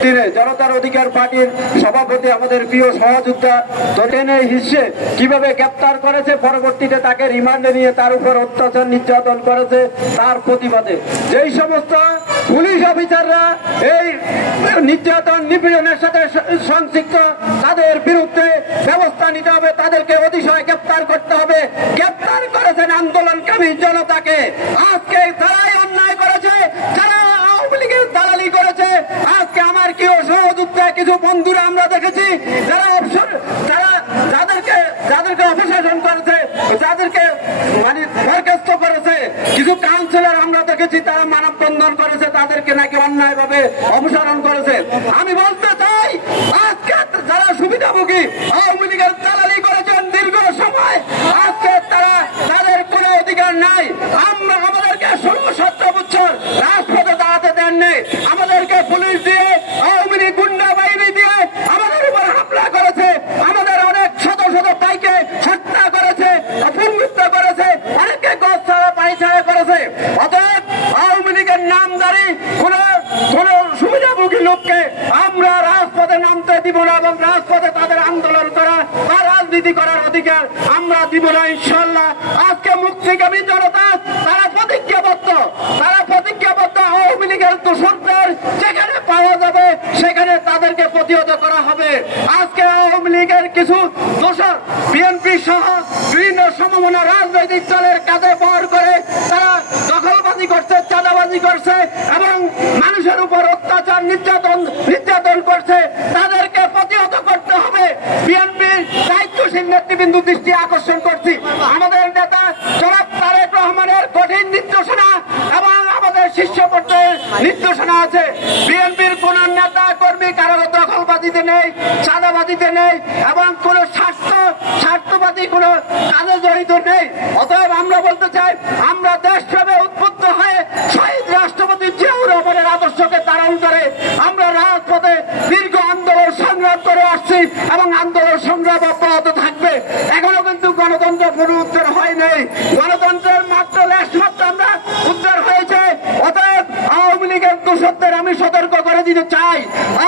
জনতার অধিকার পার্টির সভাপতি আমাদের প্রিয় সহযোদ্ধা টেনে হিসে কিভাবে গ্রেপ্তার করেছে, পরবর্তীতে তাকে রিমান্ডে নিয়ে তার উপর অত্যাচার নির্যাতন করেছে, তার প্রতিবাদে যেই সমস্ত পুলিশ অফিসাররা এই নির্যাতন নিপীড়নের সাথে সংশ্লিষ্ট তাদের বিরুদ্ধে ব্যবস্থা নিতে হবে, তাদেরকে অতিশয় গ্রেপ্তার করতে হবে। গ্রেপ্তার করেছেন আন্দোলনকারী জনতাকে। আজকে তারাই অন্যায় করেছে, যারা আওয়ামী লীগের দালালি করেছে। আজকে আমার কেউ সহযোদ্ধা কিছু বন্ধুরা আমরা দেখেছি যারা যাদেরকে অপসারণ করেছে, যাদেরকে মানে বরখাস্ত করেছে। কিছু কাউন্সিলর আমরা দেখেছি তারা মানববন্ধন করেছে, তাদেরকে নাকি অন্যায় ভাবে অপসারণ করেছে। আমি বলতে চাই আজকে যারা সুবিধাভোগী আওয়ামী লীগের দালালি করেছেন দীর্ঘ সময়, আজকে তাদের কোনো অধিকার নাই। আমাদেরকে 16-17 বছর রাজপথে দাঁড়াতে দেননি। আমাদেরকে পুলিশ দিয়ে আওয়ামী লীগ গুন্ডা বাহিনী দিয়ে আমাদের উপর হামলা করেছে, আমাদের অনেক শত শত বাইকে হত্যা করেছে, অপমৃত্যু করেছে, অনেকে গছ ছাড়া পানি ছাড়া করেছে। অতএব আওয়ামী লীগের নামধারী কোন সুবিধাভোগী লোককে আমরা রাজপথে নামতে দিব না এবং রাজপথে তাদের আন্দোলন করা বা রাজনীতি করার অধিকার আমরা দিব না ইনশাল্লাহ। আজকে মুক্তিকামী জনতা তারা প্রতিজ্ঞাবদ্ধ আওয়ামী লীগের দোষরদের যেখানে পাওয়া যাবে সেখানে তাদেরকে প্রতিহত করা হবে। আজকে আওয়ামী লীগের কিছু দোষর বিএনপি সহ বিভিন্ন সমমনা রাজনৈতিক দলের কাঁধে বহর করে তারা দখলবাজি করছে, চাঁদাবাজি করছে এবং মানুষের উপর অত্যাচার নির্যাতন করছে। তাদেরকে প্রতিহত করতে হবে। বিএনপির দায়িত্বশীল নেতৃবৃন্দ দৃষ্টি আকর্ষণ করছি, আমাদের নেতা জনাব তারেক রহমানের কঠিন নির্দেশনা এবং আমাদের শীর্ষ পর্যায়ের নির্দেশনা আছে। বিএনপির কোন নেতা কর্মী কারো দখলবাজিতে নেই, চাঁদাবাজিতে নেই এবং কোন স্বার্থবাদী কোন কাজে জড়িত নেই। অতএব আমরা বলতে চাই, আমরা দেশপ্রেমে উদ্বুদ্ধ হয়ে শহীদ রাষ্ট্রপতি জিয়াউর রহমানের আদর্শকে ধারণ করে আমরা রাজপথে দীর্ঘ আন্দোলন সংগ্রাম করে আসছি এবং আন্দোলন সংগ্রাম অব্যাহত থাকবে। এখনো কিন্তু গণতন্ত্র পুনরুদ্ধার হয় নাই। গণতন্ত্রের মাত্র লেশমাত্র আমরা উদ্ধার হয়েছে। অতএব আওয়ামী লীগের দোষরদের আমি সতর্ক করে দিতে চাই,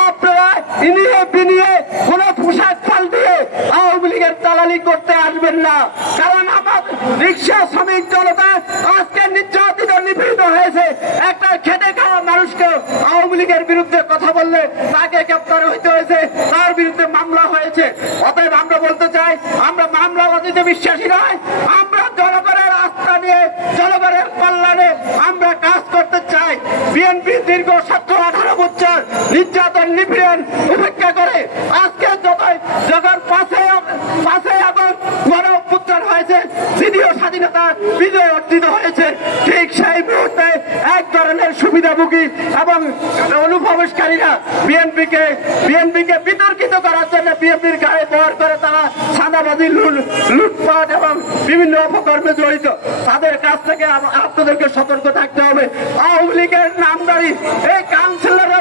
আপনারা ইনিয়ে বিনিয়ে কোন পোশাক পাল্টিয়ে আওয়ামী লীগের দালালি করতে আসবেন না। কারণ আমার রিক্সা শ্রমিক জনতা আজকে নির্যাতিত নিপীড়িত হয়েছে। একটা খেটে খাওয়া মানুষকে আওয়ামী লীগের বিরুদ্ধে কথা বললে তাকে গ্রেপ্তার হইতে হয়েছে, তার বিরুদ্ধে মামলা হয়েছে। অতএব আমরা বলতে চাই, আমরা মামলাবাদীতে বিশ্বাসী নয়, আমরা জনগণের আস্থা নিয়ে জনগণের কল্যাণে আমরা কাজ করতে চাই। বিএনপি দীর্ঘ 17-18 বছর নির্যাতন নিপীড়ন উপেক্ষা করে আজকে যখন 5ই আগস্ট গণ অভ্যুত্থান হয়েছে, দ্বিতীয় স্বাধীনতা বিজয় অর্জিত হয়েছে, ঠিক সেই মুহূর্তে এক ধরনের সুবিধাভোগী এবং অনুপ্রবেশকারীরা বিএনপিকে বিতর্কিত করার জন্য বিএনপির গায়ে বহর করে তারা চাঁদাবাজি, লুটপাট এবং বিভিন্ন অপকর্মে জড়িত। তাদের কাছ থেকে আপনাদেরকে সতর্ক থাকতে হবে। আওয়ামী লীগের নামধারী এই কাউন্সিলররা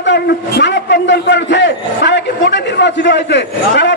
মানববন্ধন করেছে, তারা কি ভোটে নির্বাচিত হয়েছে? তারা